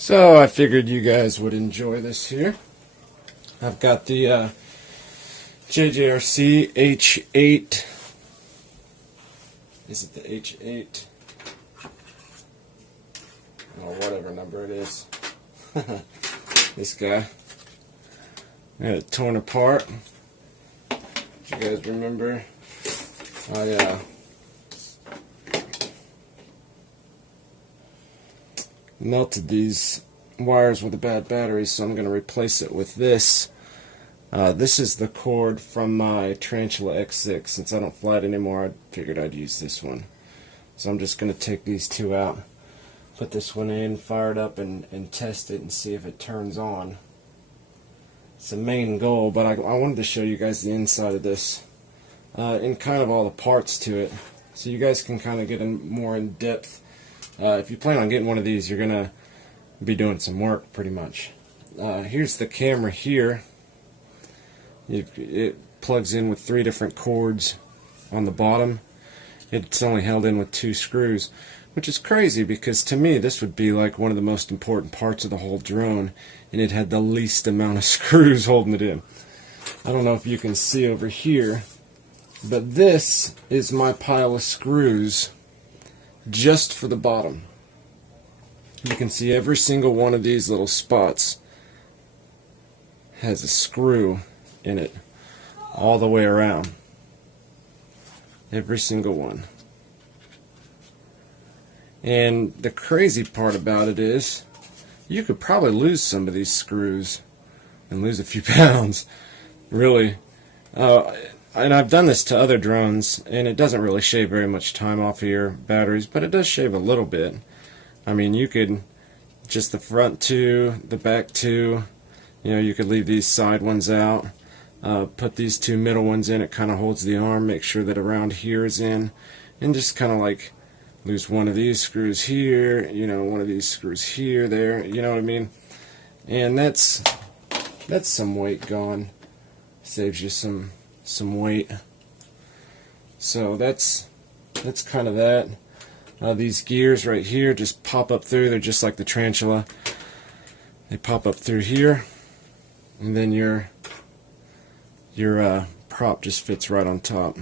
So I figured you guys would enjoy this here. I've got the JJRC H8. Is it the H8? Or whatever number it is. This guy. I had it torn apart. Do you guys remember? I melted these wires with a bad battery, so I'm going to replace it with this. This is the cord from my Tarantula X6. Since I don't fly it anymore, I figured I'd use this one. So I'm just going to take these two out, put this one in, fire it up, and test it and see if it turns on. It's the main goal, but I wanted to show you guys the inside of this and kind of all the parts to it, so you guys can kind of get in more in depth. If you plan on getting one of these, you're going to be doing some work pretty much. Here's the camera here. It plugs in with 3 different cords on the bottom. It's only held in with 2 screws, which is crazy because to me this would be like one of the most important parts of the whole drone, and it had the least amount of screws holding it in. I don't know if you can see over here, but this is my pile of screws just for the bottom. You can see every single one of these little spots has a screw in it all the way around. Every single one. And the crazy part about it is you could probably lose some of these screws and lose a few pounds, really. And I've done this to other drones, and it doesn't really shave very much time off of your batteries, but it does shave a little bit. I mean, you could just the front 2, the back 2, you know, you could leave these side ones out, put these 2 middle ones in. It kind of holds the arm, make sure that around here is in, and just kind of like lose one of these screws here, you know, one of these screws here, there, you know what I mean? And that's some weight gone. Saves you some weight. So that's kind of that. These gears right here just pop up through. They're just like the Tarantula. They pop up through here, and then your prop just fits right on top.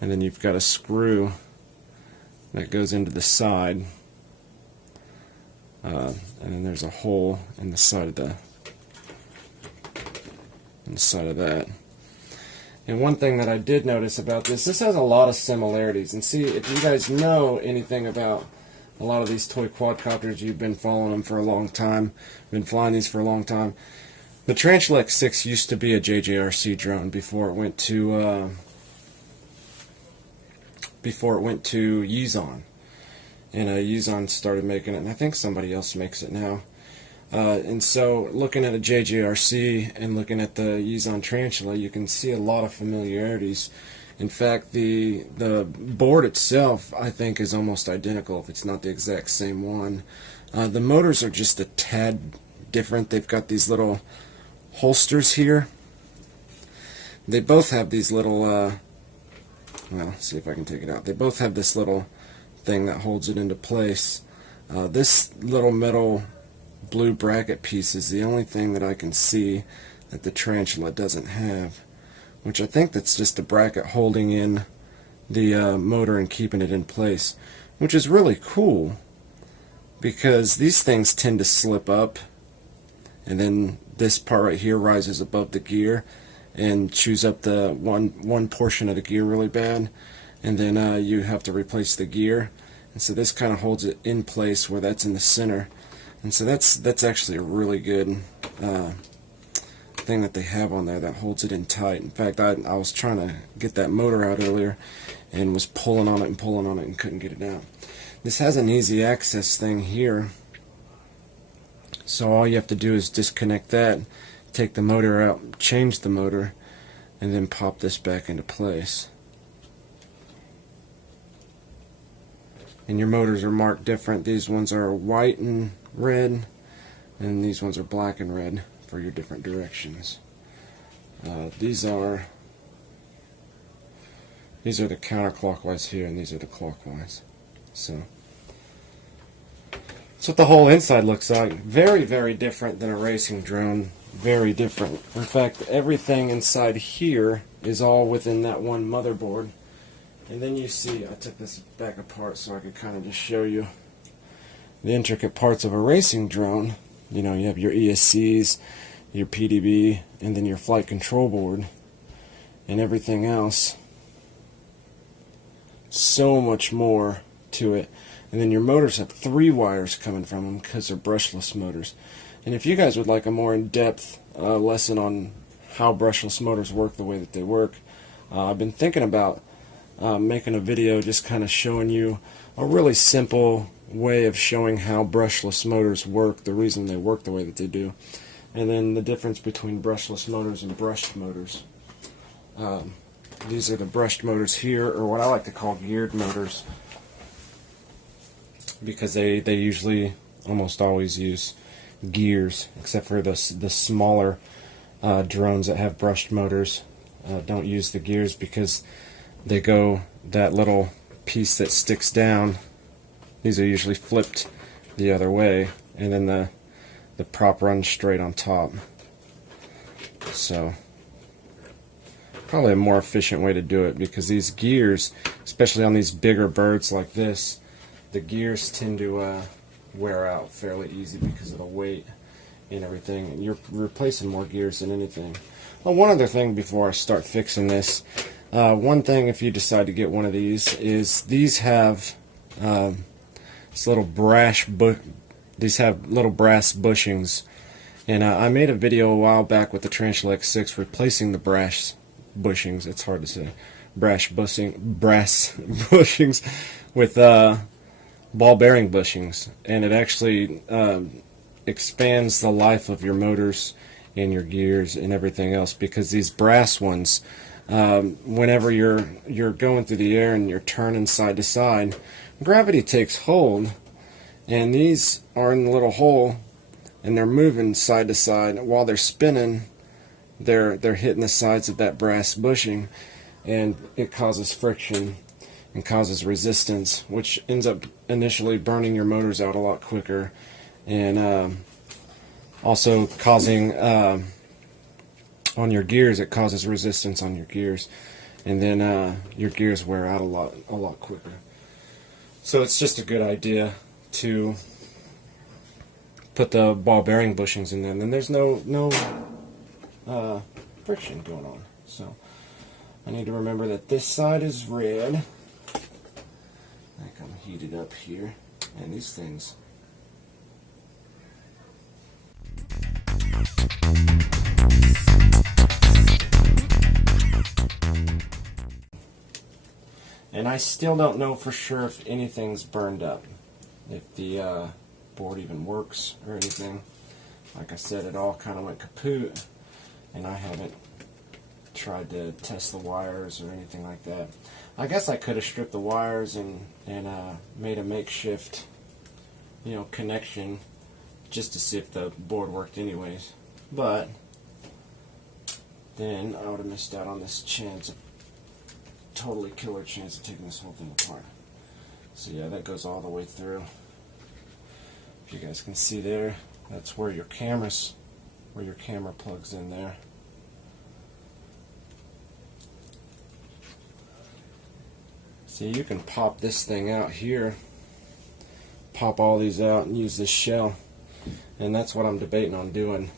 And then you've got a screw that goes into the side, and then there's a hole in the side of that. And one thing that I did notice about this has a lot of similarities. And see, if you guys know anything about a lot of these toy quadcopters, you've been following them for a long time, been flying these for a long time. The Tarantula X6 used to be a JJRC drone before it went to Yuzon. And Yuzon started making it, and I think somebody else makes it now. And so looking at a JJRC and looking at the Yuzon Tarantula, you can see a lot of familiarities. In fact, the board itself, I think, is almost identical, if it's not the exact same one. The motors are just a tad different. They've got these little holsters here. They both have these little, well, let's see if I can take it out. They both have this little thing that holds it into place. This little metal blue bracket piece is the only thing that I can see that the Tarantula doesn't have, which I think that's just a bracket holding in the motor and keeping it in place, which is really cool because these things tend to slip up, and then this part right here rises above the gear and chews up the one portion of the gear really bad, and then you have to replace the gear, and so this kind of holds it in place where that's in the center. And so that's actually a really good thing that they have on there that holds it in tight. In fact, I was trying to get that motor out earlier and was pulling on it and couldn't get it out. This has an easy access thing here. So all you have to do is disconnect that, take the motor out, change the motor, and then pop this back into place. And your motors are marked different. These ones are white and red, and these ones are black and red for your different directions. These are the counterclockwise here, and these are the clockwise. So That's what the whole inside looks like. Very, very different than a racing drone. Very different. In fact, everything inside here is all within that one motherboard. And then you see, I took this back apart so I could kind of just show you the intricate parts of a racing drone. You know, you have your ESCs, your PDB, and then your flight control board, and everything else. So much more to it. And then your motors have 3 wires coming from them because they're brushless motors. And if you guys would like a more in-depth lesson on how brushless motors work the way that they work, I've been thinking about making a video just kind of showing you a really simple way of showing how brushless motors work, the reason they work the way that they do, and then the difference between brushless motors and brushed motors. These are the brushed motors here, or what I like to call geared motors, because they usually almost always use gears, except for the smaller drones that have brushed motors don't use the gears because they go that little piece that sticks down. These are usually flipped the other way, and then the prop runs straight on top. So probably a more efficient way to do it, because these gears, especially on these bigger birds like this, the gears tend to wear out fairly easy because of the weight and everything, and you're replacing more gears than anything. Well, one other thing before I start fixing this, one thing if you decide to get one of these is these have this little these have little brass bushings, and I made a video a while back with the Tarantula X6 replacing the brass bushings. It's hard to say. Brass bushings with ball bearing bushings, and it actually expands the life of your motors and your gears and everything else, because these brass ones, whenever you're going through the air and you're turning side to side, gravity takes hold, and these are in the little hole and they're moving side to side. While they're spinning, they're hitting the sides of that brass bushing, and it causes friction and causes resistance, which ends up initially burning your motors out a lot quicker, and also causing on your gears, it causes resistance on your gears, and then your gears wear out a lot quicker. So it's just a good idea to put the ball bearing bushings in there, and then there's no friction going on. So I need to remember that this side is red. I think I'm heated up here, and these things. And I still don't know for sure if anything's burned up, if the board even works or anything. Like I said, it all kind of went kaput, and I haven't tried to test the wires or anything like that. I guess I could have stripped the wires and made a makeshift, connection just to see if the board worked anyways. But then I would have missed out on this chance, a totally killer chance of taking this whole thing apart. So yeah, that goes all the way through. If you guys can see there, that's where your camera plugs in there. See, you can pop this thing out here, pop all these out and use this shell, and that's what I'm debating on doing,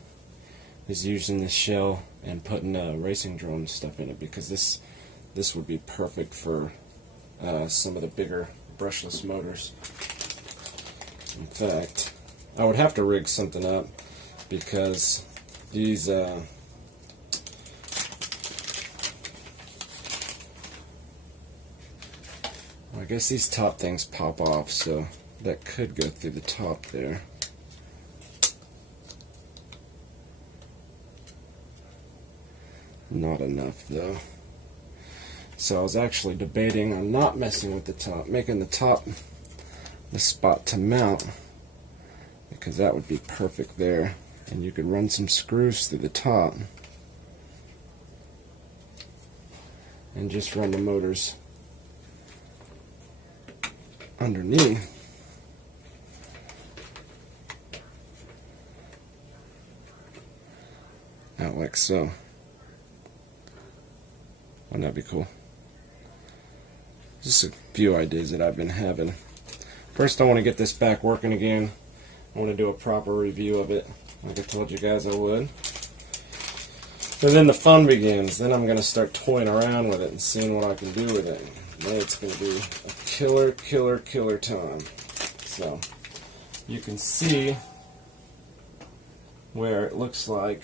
is using this shell and putting racing drone stuff in it, because this would be perfect for some of the bigger brushless motors. In fact, I would have to rig something up, because these I guess these top things pop off, so that could go through the top there. Not enough though. So I was actually debating on not messing with the top, making the top the spot to mount, because that would be perfect there, and you could run some screws through the top and just run the motors underneath, out like so. Wouldn't that be cool? Just a few ideas that I've been having. First, I want to get this back working again. I want to do a proper review of it, like I told you guys I would. And then the fun begins. Then I'm going to start toying around with it and seeing what I can do with it. Man, it's going to be a killer, killer, killer time. So, you can see where it looks like,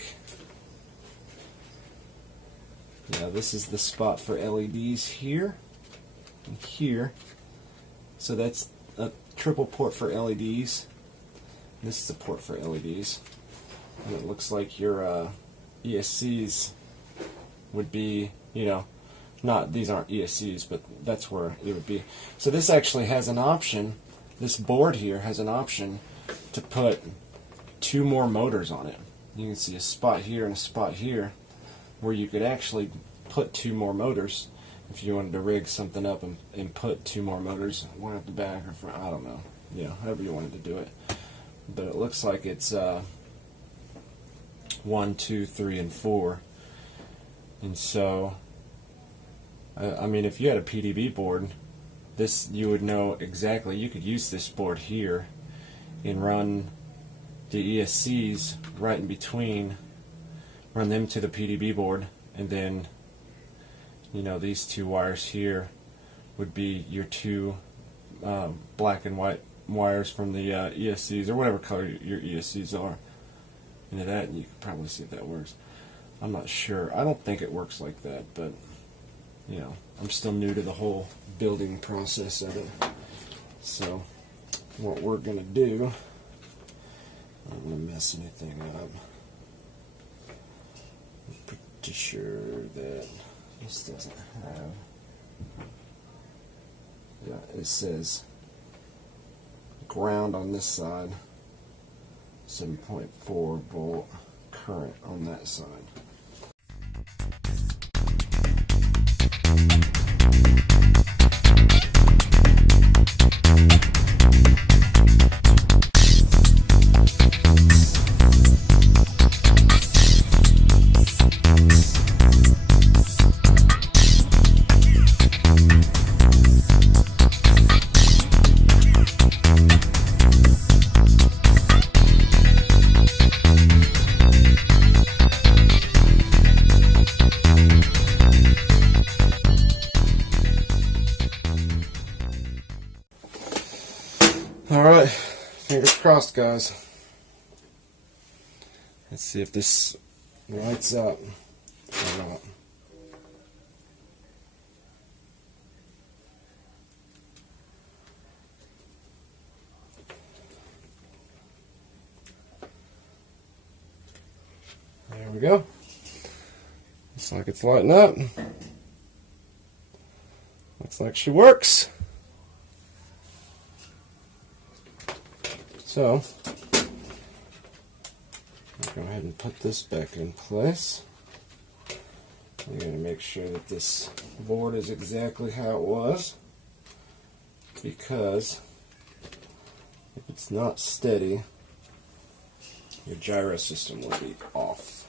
yeah, this is the spot for LEDs here and here. So that's a triple port for LEDs. This is a port for LEDs. And it looks like your ESCs would be, you know, not, these aren't ESCs, but that's where it would be. So this actually has an option, this board here has an option to put 2 more motors on it. You can see a spot here and a spot here where you could actually put 2 more motors if you wanted to rig something up and put 2 more motors, one at the back or front, I don't know, you know, however you wanted to do it. But it looks like it's 1, 2, 3, and 4. And so, I mean, if you had a PDB board, this, you would know exactly, you could use this board here and run the ESCs right in between, run them to the PDB board, and then, you know, these 2 wires here would be your 2 black and white wires from the ESCs, or whatever color your ESCs are, into that, and you can probably see if that works. I'm not sure. I don't think it works like that, but, you know, I'm still new to the whole building process of it. So, what we're going to do, I don't want to mess anything up. I'm pretty sure that this doesn't have, yeah, it says ground on this side, 7.4 volt current on that side. Alright, fingers crossed, guys. Let's see if this lights up or not. There we go. Looks like it's lighting up. Looks like she works. So, I'll go ahead and put this back in place. I'm going to make sure that this board is exactly how it was, because if it's not steady, your gyro system will be off.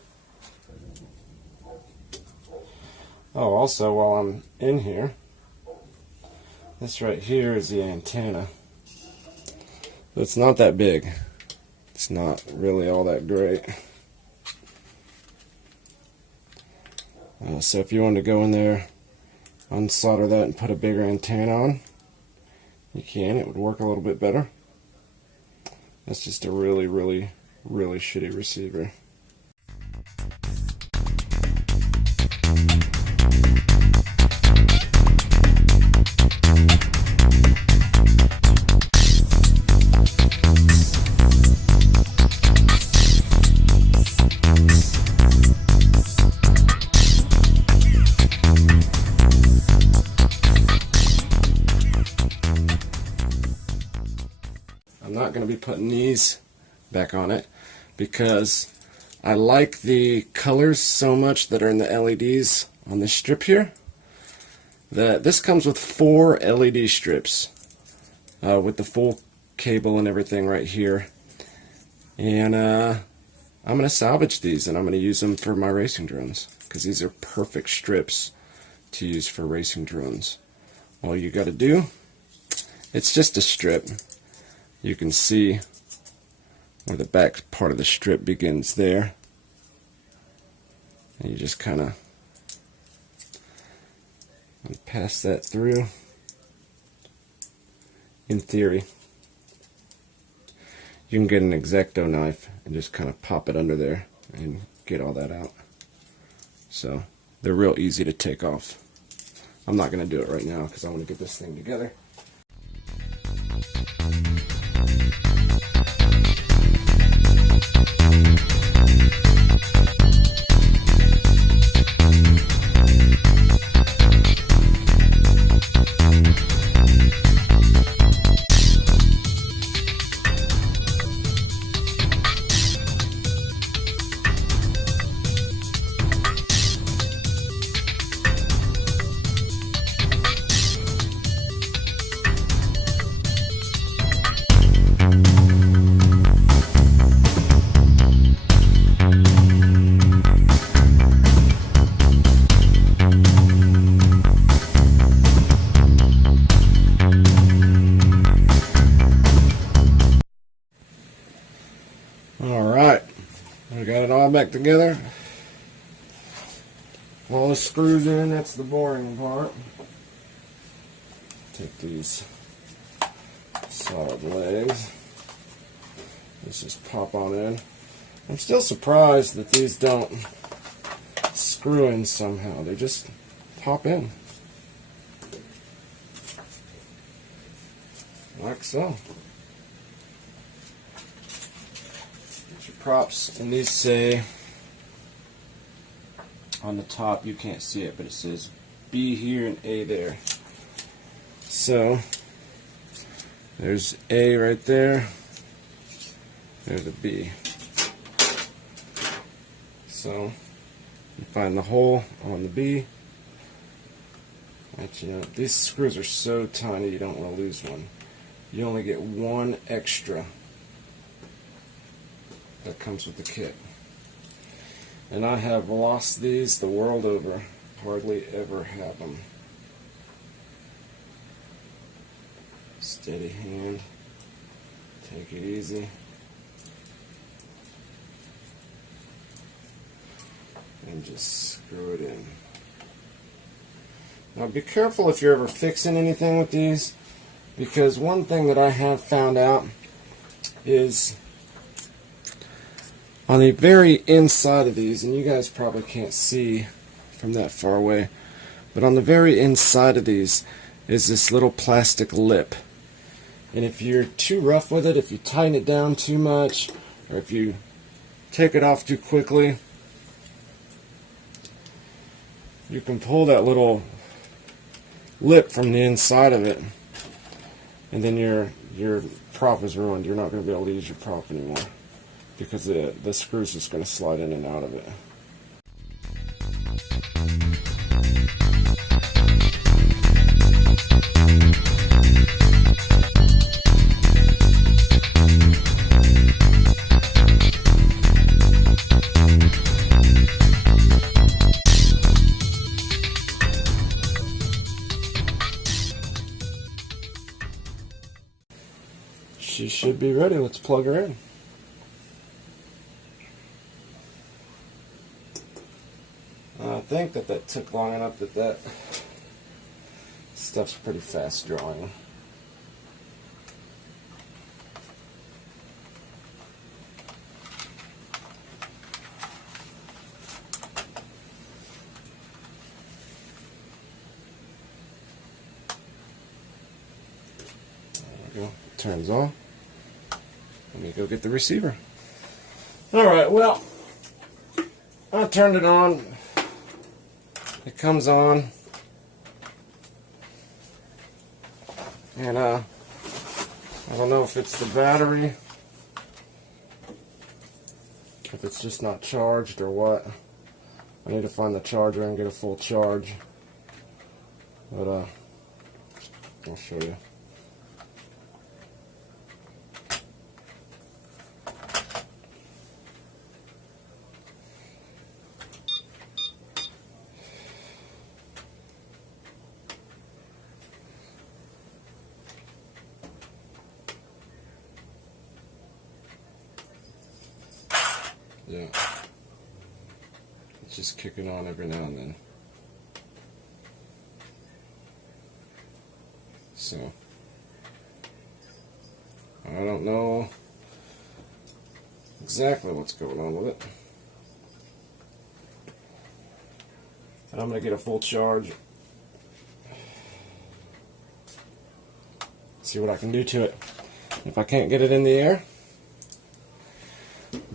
Oh, also, while I'm in here, this right here is the antenna. It's not that big. It's not really all that great. So if you wanted to go in there, unsolder that and put a bigger antenna on, you can. It would work a little bit better. That's just a really, really, really shitty receiver. I'm not going to be putting these back on it because I like the colors so much that are in the LEDs on this strip here, that this comes with 4 LED strips with the full cable and everything right here. And I'm going to salvage these and I'm going to use them for my racing drones, because these are perfect strips to use for racing drones. All you got to do, it's just a strip. You can see where the back part of the strip begins there. And you just kind of pass that through. In theory, you can get an X-Acto knife and just kind of pop it under there and get all that out. So they're real easy to take off. I'm not going to do it right now because I want to get this thing together. Alright, we got it all back together. All the screws in, that's the boring part. Take these solid legs. Let's just pop on in. I'm still surprised that these don't screw in somehow. They just pop in. Like so. Props, and these say on the top, you can't see it, but it says B here and A there. So there's A right there, there's a B. So you find the hole on the B. Actually, you know, these screws are so tiny you don't want to lose one. You only get one extra that comes with the kit. And I have lost these the world over. Hardly ever have them. Steady hand. Take it easy. And just screw it in. Now be careful if you're ever fixing anything with these, because one thing that I have found out is on the very inside of these, and you guys probably can't see from that far away, but on the very inside of these is this little plastic lip. And if you're too rough with it, if you tighten it down too much, or if you take it off too quickly, you can pull that little lip from the inside of it, and then your prop is ruined. You're not going to be able to use your prop anymore, because the screw's just going to slide in and out of it. She should be ready. Let's plug her in. I think that took long enough that stuff's pretty fast drawing. There we go. It turns on. Let me go get the receiver. Alright, well, I turned it on. It comes on, and I don't know if it's the battery, if it's just not charged or what. I need to find the charger and get a full charge, but I'll show you. Yeah. It's just kicking on every now and then. So, I don't know exactly what's going on with it. And I'm going to get a full charge. See what I can do to it. If I can't get it in the air,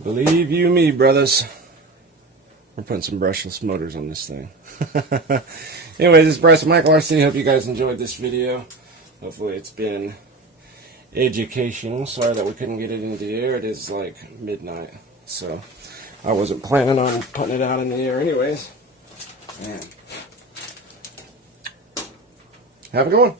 believe you me, brothers, we're putting some brushless motors on this thing. Anyways, this is Bryce and Michael RC. Hope you guys enjoyed this video. Hopefully it's been educational. Sorry that we couldn't get it into the air. It is like midnight, so I wasn't planning on putting it out in the air anyways. Man. Have a good one.